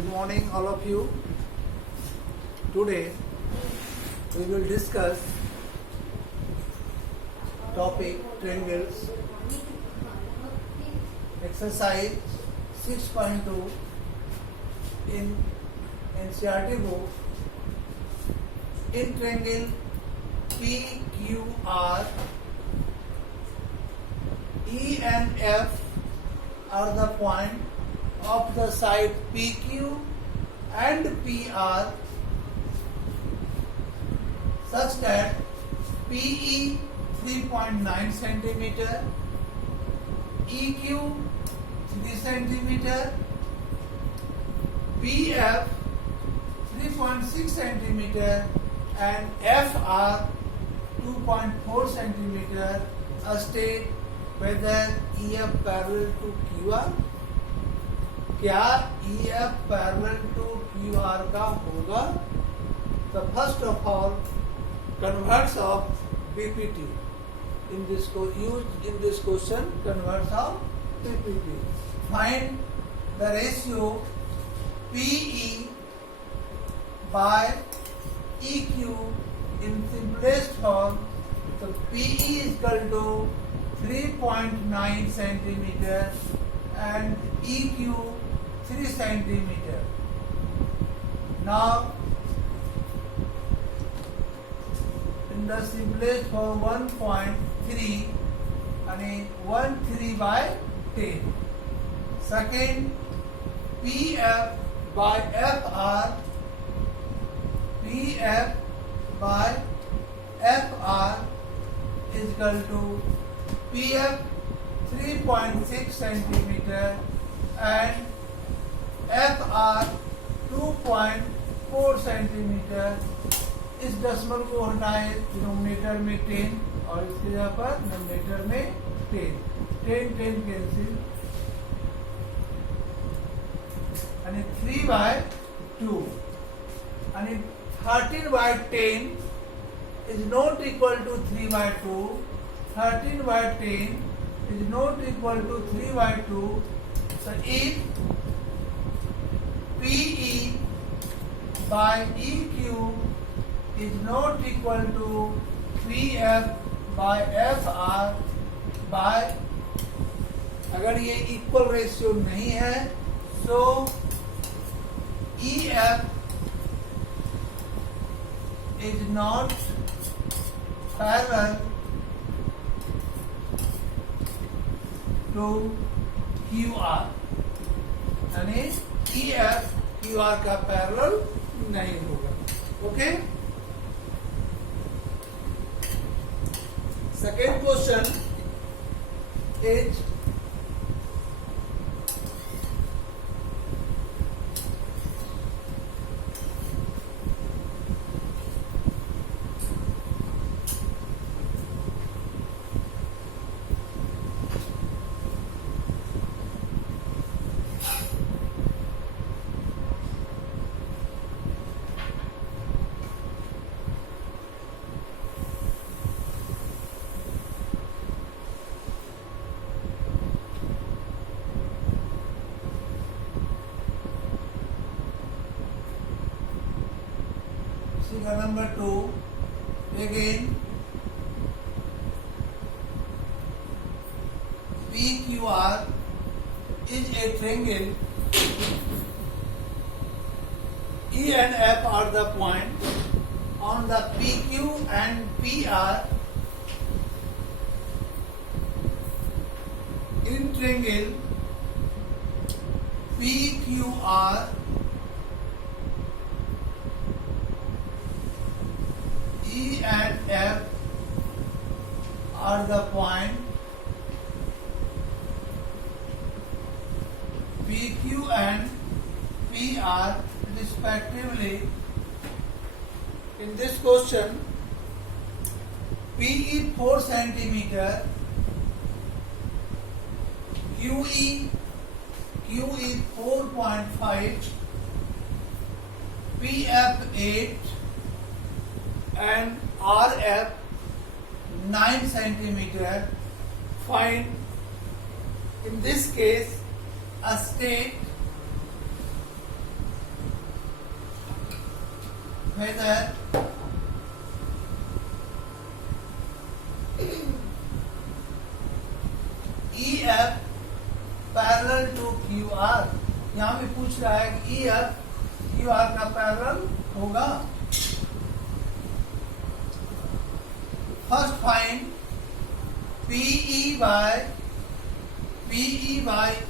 Good morning, all of you. Today we will discuss topic triangles, exercise 6.2 in NCERT book. In triangle PQR, E and F are the point of the side PQ and PR such that PE 3.9 centimeter, EQ 3 centimeter, PF 3.6 centimeter and FR 2.4 centimeter state whether EF parallel to QR, क्या EF parallel to QR का होगा? The first of all converse of PPT in this used in this question, converse of PPT. Find the ratio PE by EQ in simplest form. So PE is equal to 3.9 centimeter and EQ 3 centimeter. Now in the simplest form 1.3 and 1.3 by 10. Second, PF by FR, PF by FR is equal to PF 3.6 centimeter and FR 2.4 centimetre. इस decimal को हटाए denominator में 10 और इसके जगह पर denominator में 10 cancel आणि 3 by 2 आणि 13 by 10 is not equal to 3 by 2. 13 by 10 is not equal to 3 by 2. So if PE by EQ is not equal to PF by FR by, अगर ये इक्वल रेशियो नहीं है तो EF is not parallel to QR, यानी EF QR का parallel नहीं होगा. Okay. Second question is figure number 2. Again PQR is a triangle. E and F are the point on the PQ and PR. In triangle PQR, E and F are the point PQ and PR respectively. In this question, PE 4 centimeter, QE 4.5, PF 8 and RF 9 centimeter. Find in this case a state whether EF parallel to QR। यहाँ भी पूछ रहा है कि EF QR का parallel होगा। First find PE by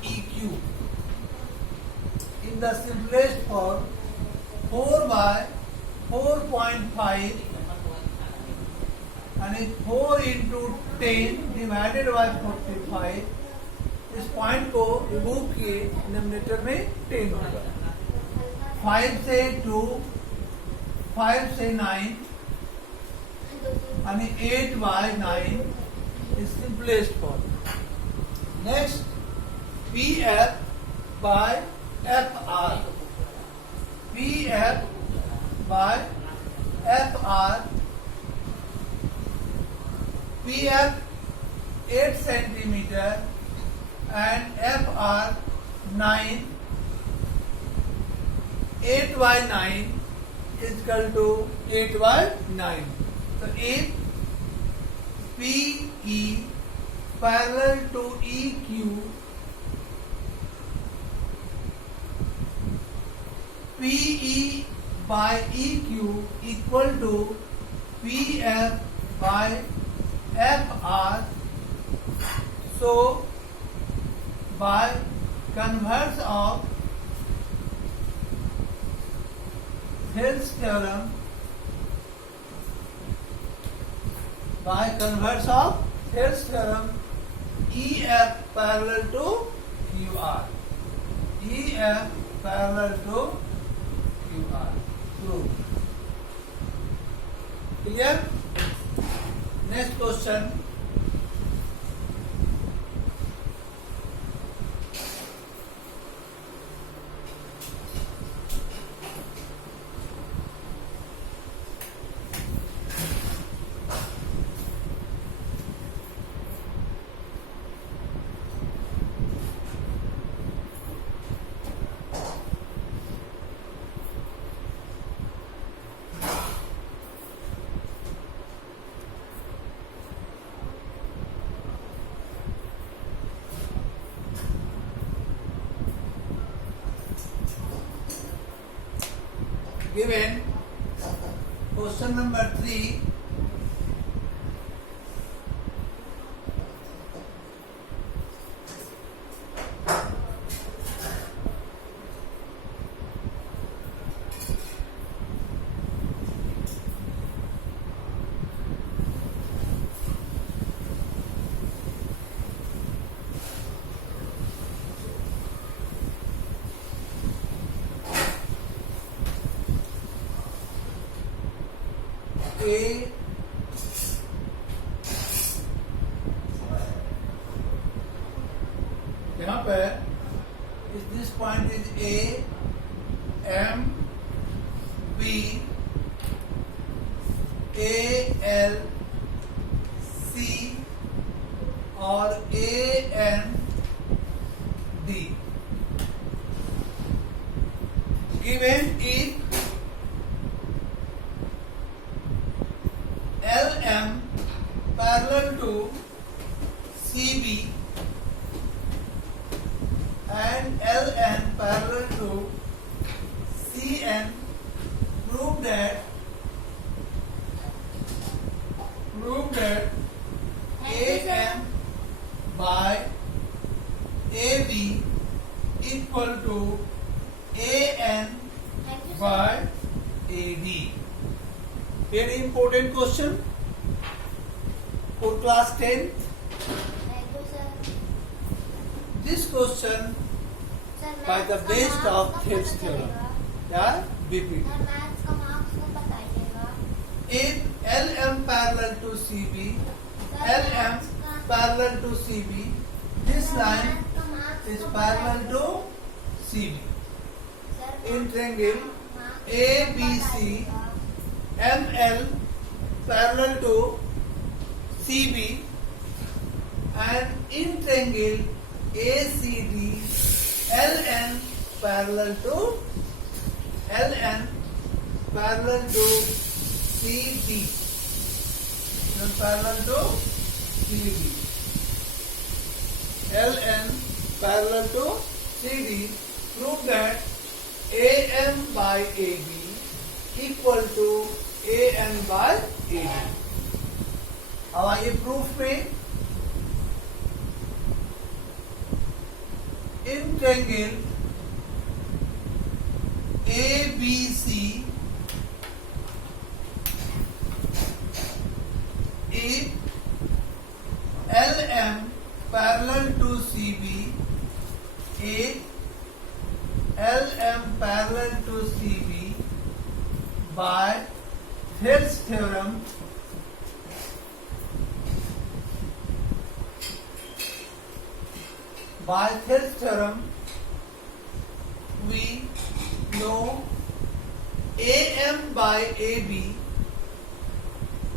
EQ in the simplest form 4 by 4.5 and it's 4 into 10 divided by 45। इस point को रिमूव किए, डिनोमिनेटर में 10 होगा। 5 से 2, 5 से 9 and 8 by 9 is simplest form। Next, PF by FR। PF by FR। PF 8 centimeter and FR 9। 8 by 9 is equal to 8 by 9। So if PE parallel to EQ PE by EQ equal to PF by FR, so by converse of Thales theorem, EF parallel to QR। EF parallel to QR। True। Clear? Next question। Given question number 3, A यहाँ पर this point is A, M, B, A, L, C और A, N, D। Given if LM parallel to CB and LN parallel to CN, prove that AM by AB equal to AN by AD। Very important question for class 10th। This question by the base of Thales theorem। Yeah, repeat। If LM parallel to CB, LM parallel to CB, this line is parallel to CB in triangle ABC, ML parallel to CB and in triangle ACD, LN parallel to parallel to CD. Parallel to CD. LN parallel to CD. Prove that AM by AB equal to AN by AD. अब आइए proof में, in triangle ABC if LM parallel to CB, if LM parallel to CB by Thales theorem, by Thales theorem we know AM by AB,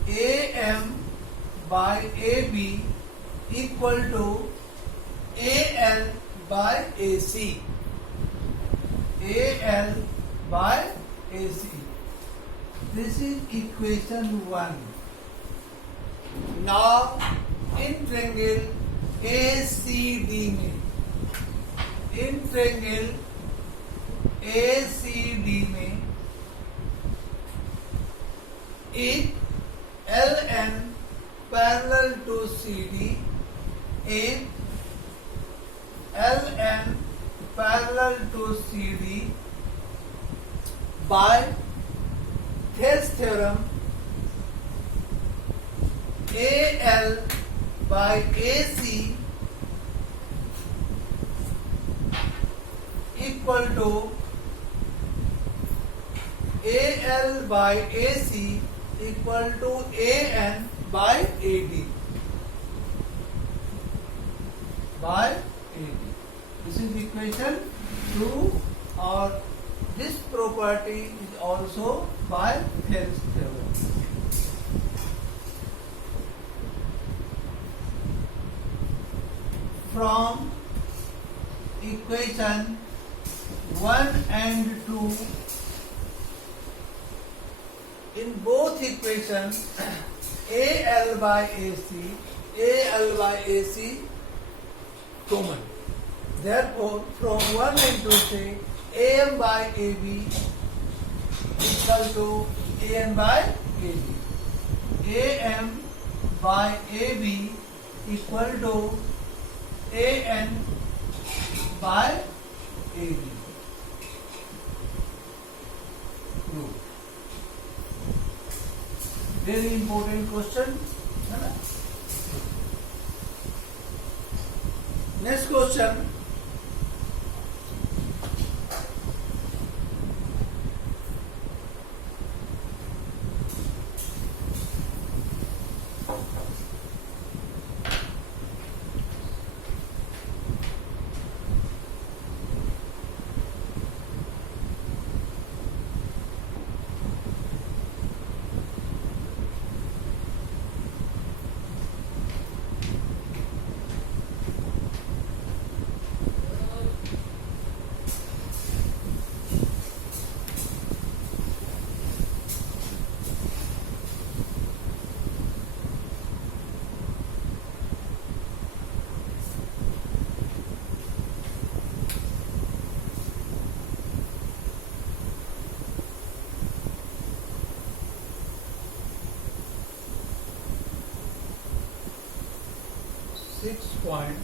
AM by AB equal to AL by AC, AL by AC. This is equation 1. Now in triangle ACD में, in triangle ACD में if LN parallel to CD, if LN parallel to CD by Thales theorem, AL by AC equal to AL by AC equal to AN by AD, by AD. This is equation 2, or this property is also by Thales theorem. From equation 1 and 2, in both equations AL by AC common. Therefore, from 1 and 2 say AM by AB equal to AN by AD. AM by AB equal to AN by AD. Proof. Very important question. Next question. Point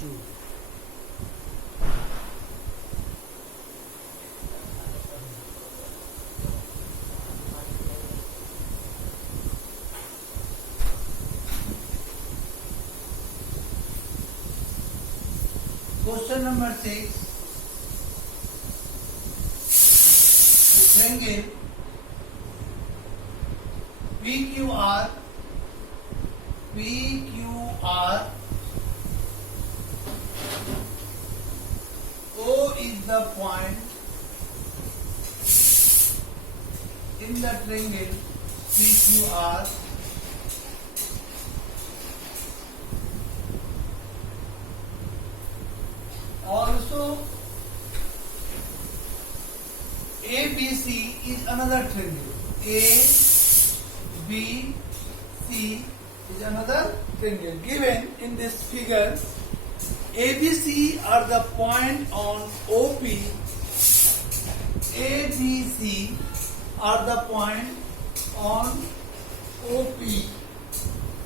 2. Question number 6. A triangle PQR O is the point in the triangle PQR. Also another triangle. A, B, C is another triangle. Given in this figure, ABC are the point on OP. ABC are the point on OP,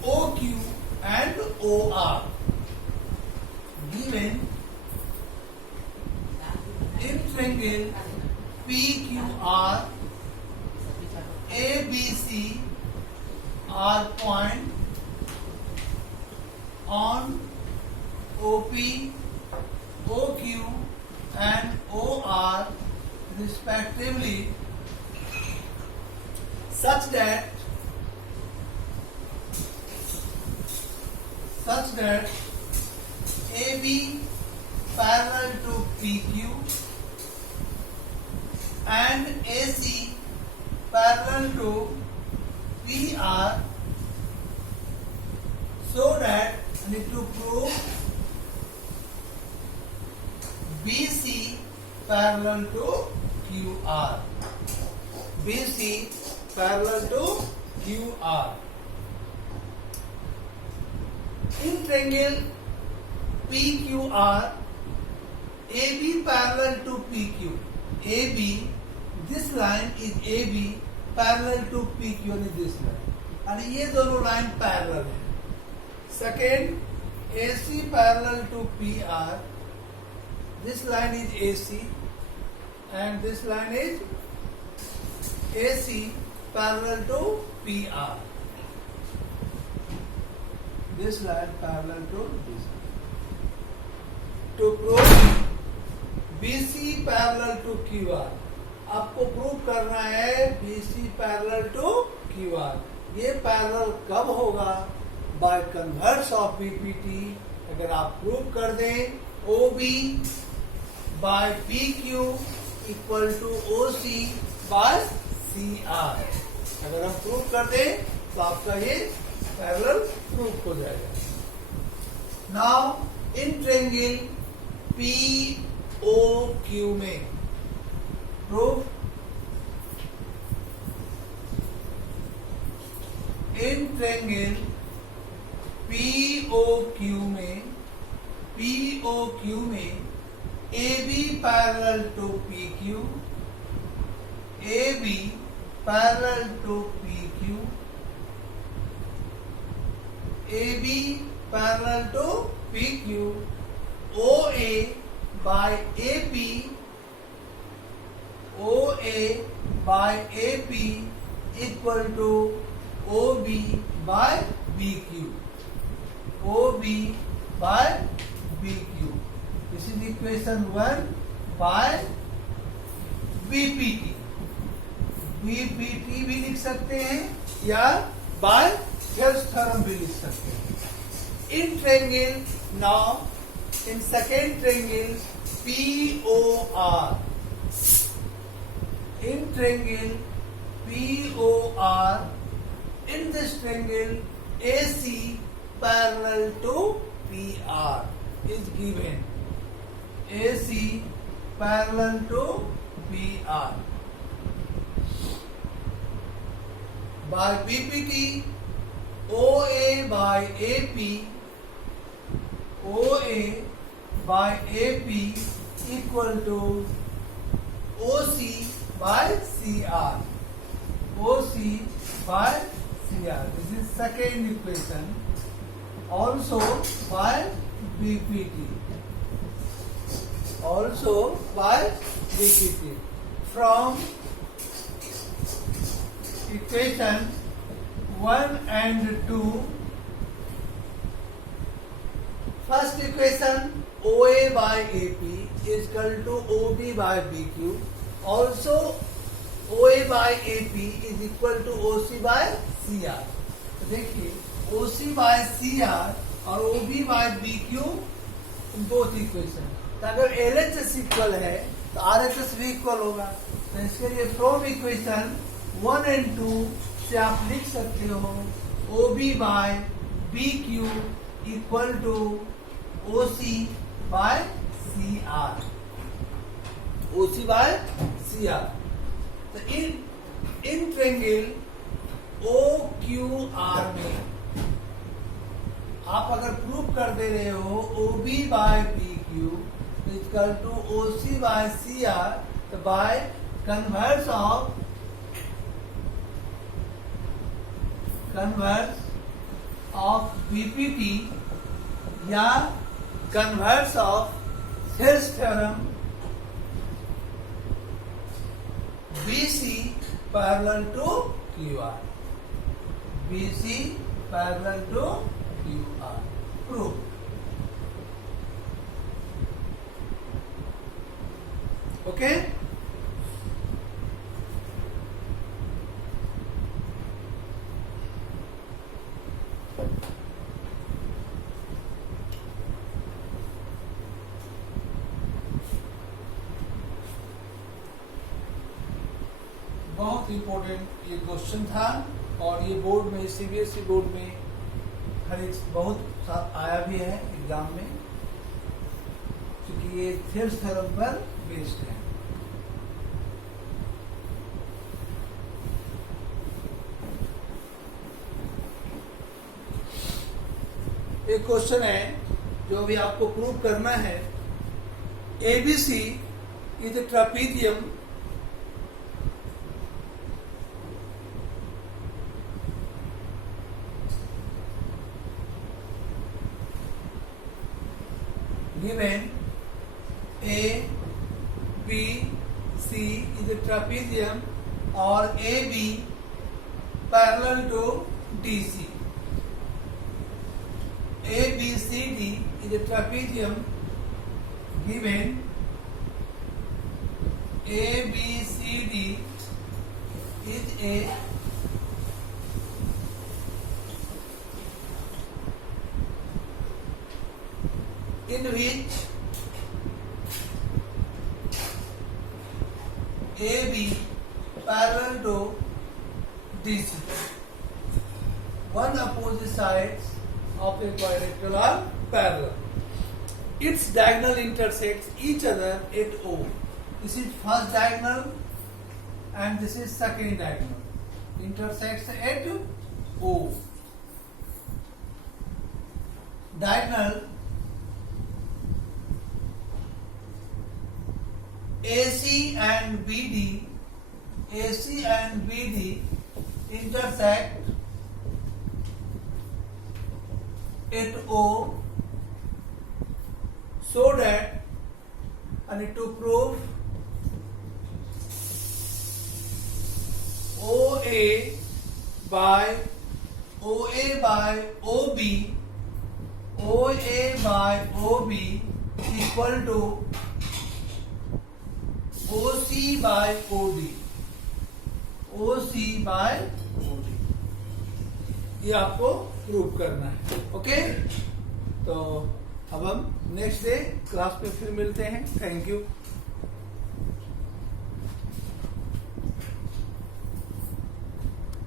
OQ and OR. Given in triangle PQR, ABC are point on OP, OQ and OR respectively, such that AB parallel to PQ and AC parallel to PR, so that I need to prove BC parallel to QR. BC parallel to QR. In triangle PQR, AB parallel to PQ. AB, this line is AB parallel to PQ on this line. And ये दोनों line parallel है. Second, AC parallel to PR. This line is AC and this line is AC parallel to PR. This line parallel to this. To prove BC parallel to QR, आपको prove करना है BC parallel to QR. ये parallel कब होगा? By converse of BPT. अगर आप prove कर दें OB by PQ equal to OC by CR, अगर हम प्रूव कर दें तो आपका ये पैरेलल प्रूव हो जाएगा. नाउ इन ट्रायंगल POQ में प्रूफ इन ट्रायंगल POQ में AB parallel to PQ, AB parallel to PQ, AB parallel to PQ, OA by AP, OA by AP equal to OB by BQ, OB by BQ. This is equation 1 by BPT. BPT भी लिख सकते हैं या by Thales theorem भी लिख सकते हैं. In triangle, now in second triangle POR, in triangle POR, in this triangle AC parallel to PR is given. AC parallel to PR. By BPT, OA by AP, OA by AP equal to OC by CR, OC by CR. This is second equation. Also by BPT. Also by BPT. From equation 1 and 2, first equation OA by AP is equal to OB by BQ. Also OA by AP is equal to OC by CR. तो देखिए OC by CR और OB by BQ both equation. तो अगर LHS equal है तो RHS भी equal होगा. तो इसके लिए फ्रॉम इक्वेशन 1 and 2 से आप लिख सकते हो OB by BQ equal to OC by CR, OC by CR. तो इन इन ट्रेंगल OQR में आप अगर प्रूव कर दे रहे हो OB by PQ equal to OC by CR, तो बाय कन्वर्स ऑफ BPT या converse of theorems theorem BC parallel to QR, BC parallel to QR prove. Okay, बहुत इंपॉर्टेंट ये क्वेश्चन था और ये बोर्ड में, CBSE बोर्ड में हर एक बहुत साथ आया भी है एग्जाम में, क्योंकि ये थियरम्स थ्योरम पर बेस्ड है। एक क्वेश्चन है जो अभी आपको प्रूव करना है। ABC is a trapezium given A, B, C is a trapezium or AB parallel to DC. ABCD is a trapezium given ABCD is a in which AB parallel to DC. One opposite sides of a quadrilateral are parallel. Its diagonal intersects each other at O. This is first diagonal and this is second diagonal. Intersects at O. Diagonal AC and BD intersect at O, so that I need to prove OA by OB equal to OC by OD, ये आपको prove करना है। Okay, तो अब हम next day class में फिर मिलते हैं। Thank you.